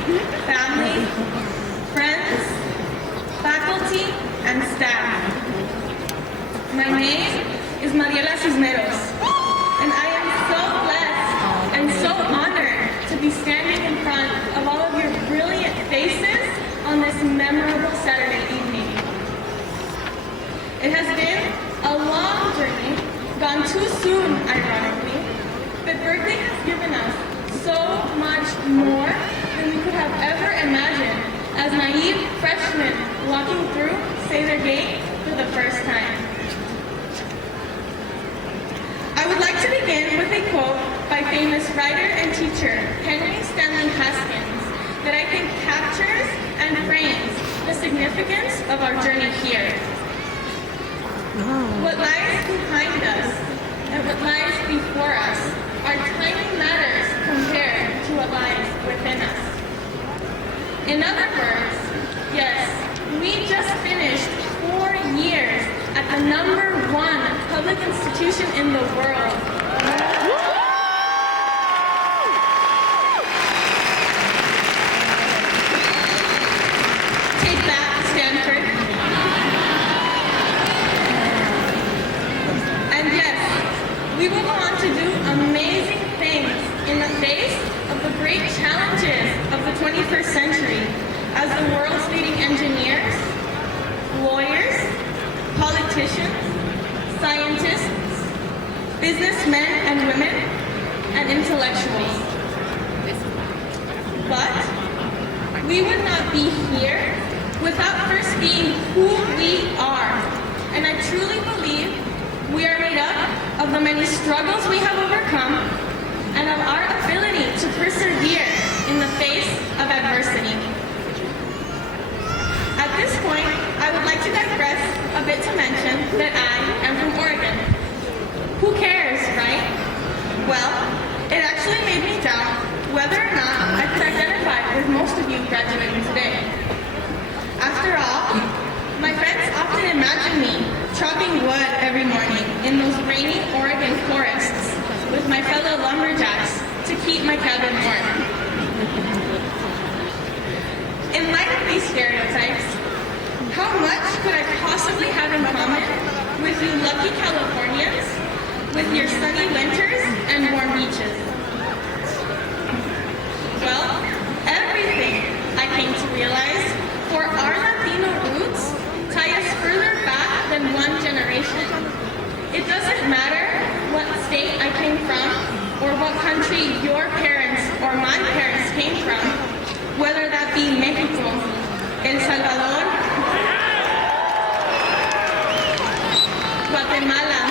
family, friends, faculty, and staff. My name is Mariela Cisneros, and I am so blessed and so honored to be standing in front of all of your brilliant faces on this memorable Saturday evening. It has been a long journey, gone too soon, ironically, but Berkeley has given us so much more than we could have ever imagined as naive freshmen walking through Sather Gate for the first time. I would like to begin with a quote by famous writer and teacher Henry Stanley Haskins that I think captures and frames the significance of our journey here. What lies behind us and what lies before us are tiny matters compared to what lies within us. In other words, yes, we just finished 4 years at the #1 public institution in the world. Take that, Stanford. And yes, we will go on to do amazing things in the face of the great challenges of the 21st century as the world's leading engineers, lawyers, politicians, scientists, businessmen and women, and intellectuals. But we would not be here without first being who we are. And I truly believe we are made up of the many struggles we have overcome and of our ability to persevere in the face of adversity. At this point, I would like to digress a bit to mention that I am from Oregon. Who cares, right? Well, it actually made me doubt whether or not I could identify with most of you graduating today. After all, my friends often imagine me chopping wood every morning in those rainy Oregon forests with my fellow lumberjacks to keep my cabin warm. In light of these stereotypes, how much could I possibly have in common with you lucky Californians with your sunny winters and warm beaches? Well, everything, I came to realize, for our Latino roots tie us further back than one generation. It doesn't matter what state I came from or what country your parents or my parents came from, whether that be Mexico, El Salvador, Guatemala,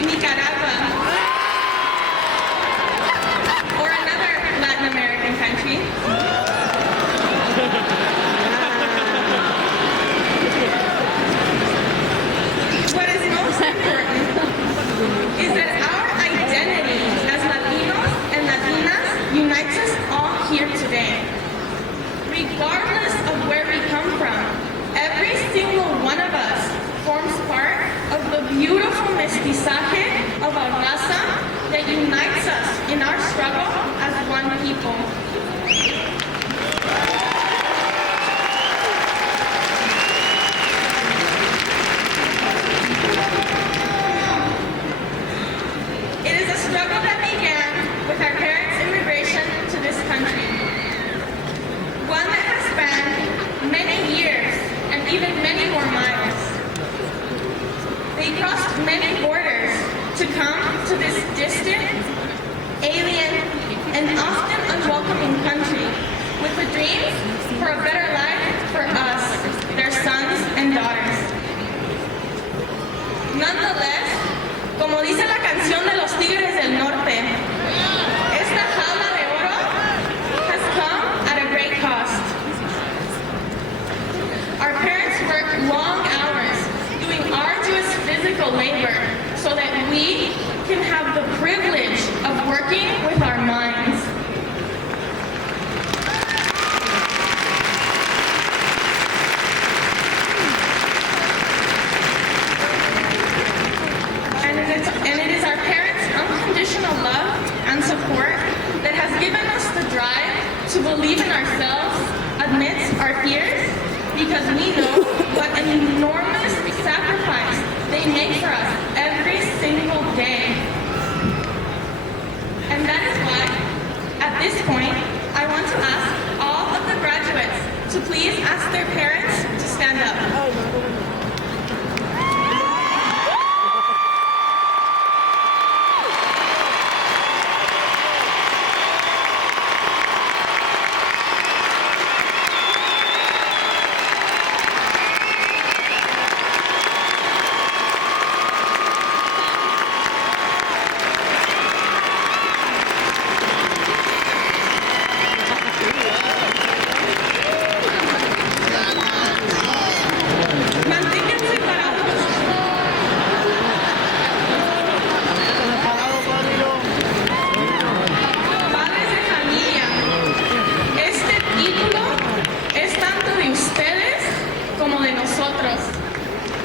Nicaragua, or another Latin American country. What is most important is that our identity as Latinos and Latinas unites us all here today. Regardless of where we come from, every single one of us forms part of the beautiful mestizaje of our Raza that unites us in our struggle as one people. It is a struggle that began with our parents' immigration to this country. One that has spanned many years and even many more miles. They crossed many borders to come to this distant, alien, and often unwelcoming country with a dream for a better life for us, their sons and daughters. Nonetheless, como dice la canción de los Tigres del Norte, esta jaula de oro has come at a great cost. Our parents worked long hours doing arduous physical labor so that we can have the privilege of working with our minds. And it is our parents' unconditional love and support because we know what an enormous sacrifice they make for us every single day. And that is why, at this point, I want to ask all of the graduates to please ask their parents to stand up.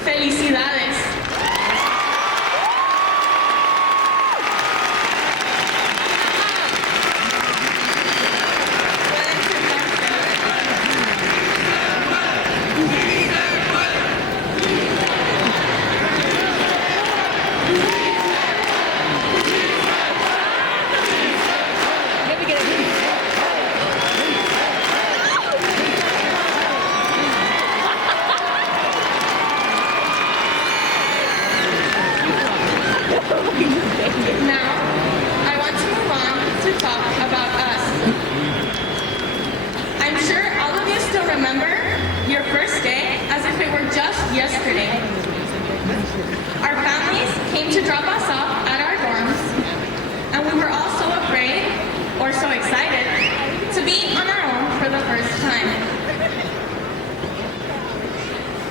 Felicidades. Now, I want to move on to talk about us. I'm sure all of you still remember your first day as if it were just yesterday. Our families came to drop us off at our dorms, and we were all so afraid, or so excited, to be on our own for the first time.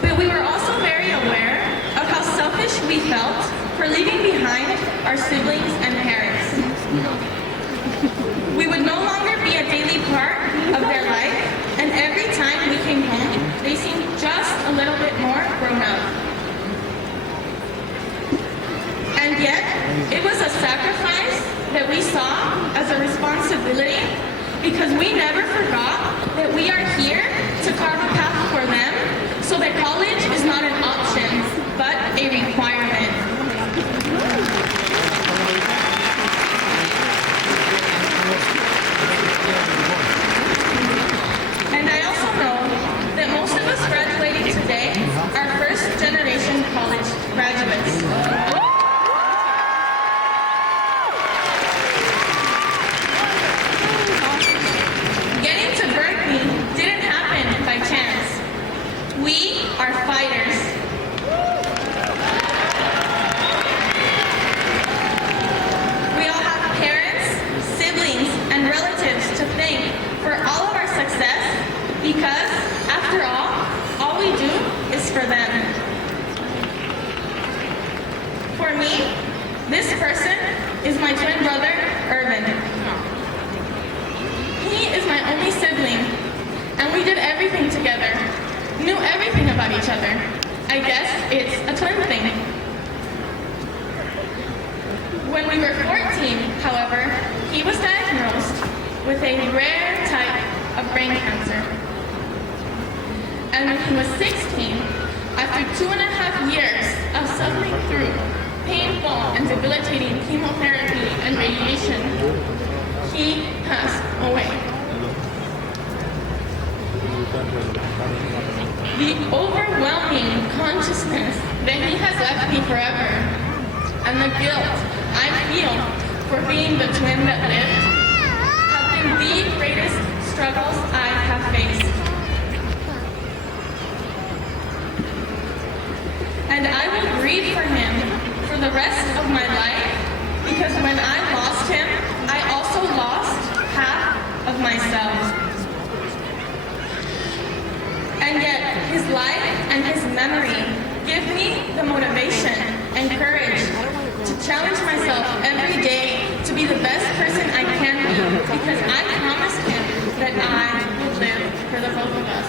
But we were also very aware of how selfish we felt for leaving behind our siblings and parents. We would no longer be a daily part of their life, and every time we came home, they seemed just a little bit more grown up. And yet, it was a sacrifice that we saw as a responsibility because we never forgot that we are here to carve a path for them so that college is not an option, but a requirement. And I also know that most of us graduating today are first generation college graduates. Getting to Berkeley didn't happen by chance. We are fighters. We all have parents, siblings, and relatives to thank for all of our success because, after all we do is for them. For me, this person is my twin brother, Irvin. He is my only sibling, and we did everything together, knew everything about each other. I guess it's a twin thing. When we were 14, however, he was diagnosed with a rare type of brain cancer. And when he was 16, after 2.5 years of suffering through painful and debilitating chemotherapy and radiation, he passed away. The overwhelming consciousness that he has left me forever, and the guilt I feel for being the twin that lived, have been the greatest struggles I have faced. And I will grieve for him for the rest of my life, because when I lost him, I also lost half of myself. And yet, his life and his memory give me the motivation and courage to challenge myself every day to be the best person I can be, because I promised him that I would live for the both of us.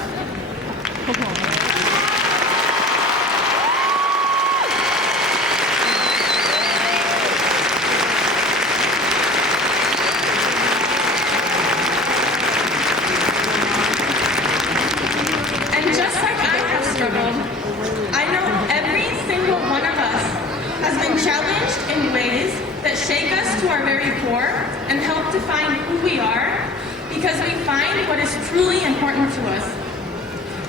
Just our very core and help define who we are because we find what is truly important to us.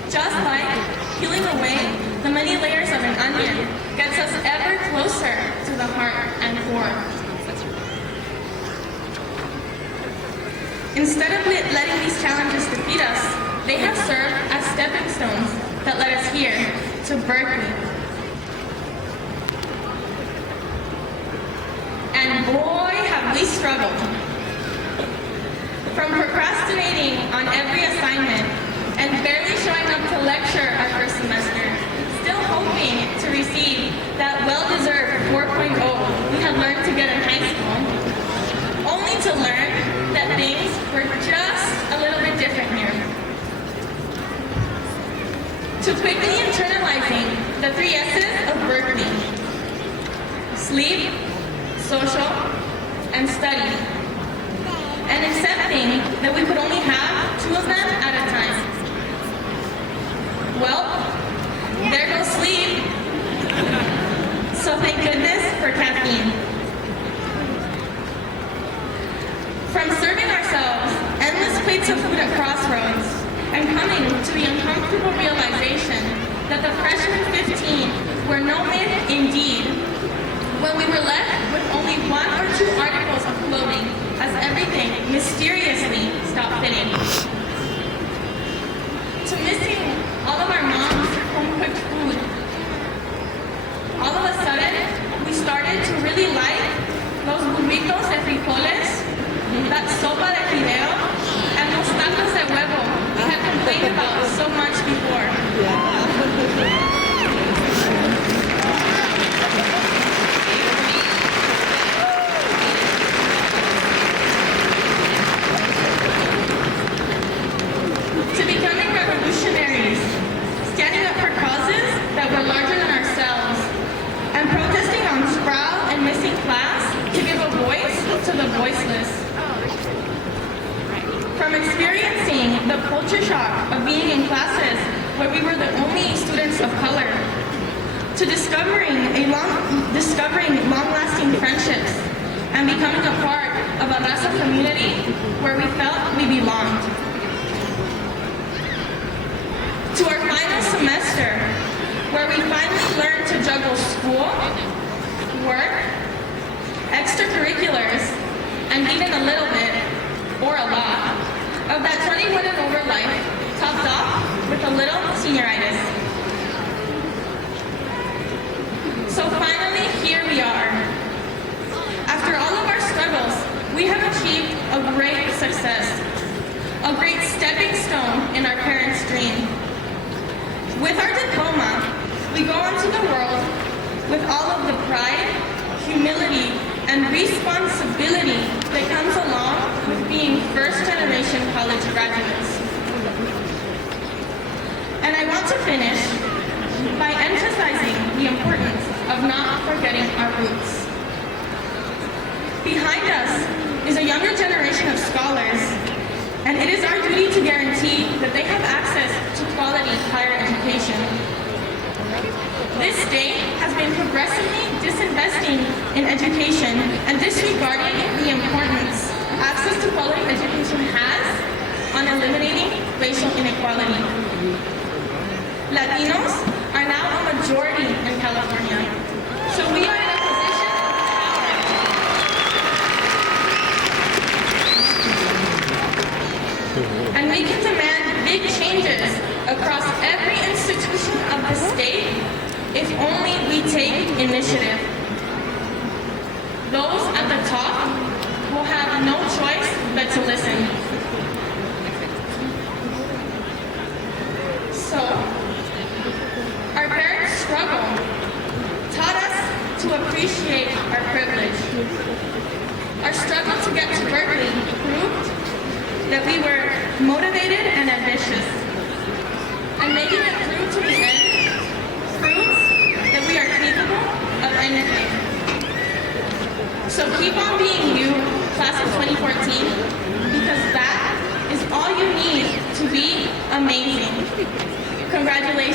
Just like peeling away the many layers of an onion gets us ever closer to the heart and core. Instead of letting these challenges defeat us, they have served as stepping stones that led us here to Berkeley. And boy, have we struggled. From procrastinating on every assignment and barely showing up to lecture our first semester, still hoping to receive that well-deserved 4.0 we had learned to get in high school, only to learn that things were just a little bit different here. To quickly internalizing the 3 S's of Berkeley: sleep, social, and study, and accepting that we could only have 2 of them at a time. Well, there goes sleep. So thank goodness for caffeine. From serving ourselves endless plates of food at Crossroads and coming to the uncomfortable realization that the freshman 15 were no myth indeed, when we were left with only 1 or 2 articles of clothing as everything mysteriously stopped fitting. To missing all of our moms' home-cooked food. All of a sudden, we started to really like those burritos de frijoles, that sopa de fideo, and those tacos de huevo we had complained about so much before. To becoming revolutionaries, standing up for causes that were larger than ourselves, and protesting on Sprout and missing class to give a voice to the voiceless. From experiencing the culture shock of being in classes where we were the only students of color, to discovering long-lasting friendships and becoming a part of a Raza community where we felt we belonged. To our final semester, where we finally learned to juggle school, work, extracurriculars, and even a little bit, or a lot, of that 21 and over life, topped off with a little senioritis. So finally, here we are. After all of our struggles, we have achieved a great success, a great stepping stone in our parents' dream. With our diploma, we go into the world with all of the pride, humility, and responsibility that comes along with being first-generation college graduates. And I want to finish by emphasizing the importance of not forgetting our roots. Behind us is a younger generation of scholars, and it is our duty to guarantee that they have access to quality higher education. This state has been progressively disinvesting in education and disregarding the importance access to quality education has on eliminating racial inequality. Latinos are now a majority in California, so we are in a position of power. And we can demand big changes across every institution of the state if only we take initiative. Those at the top will have no choice but to listen. So, our parents' struggle taught us to appreciate our privilege. Our struggle to get to Berkeley proved that we were motivated and ambitious. And making it through to the end proves that we are capable of anything. So keep on being you, class of 2014, because that is all you need to be amazing. Congratulations.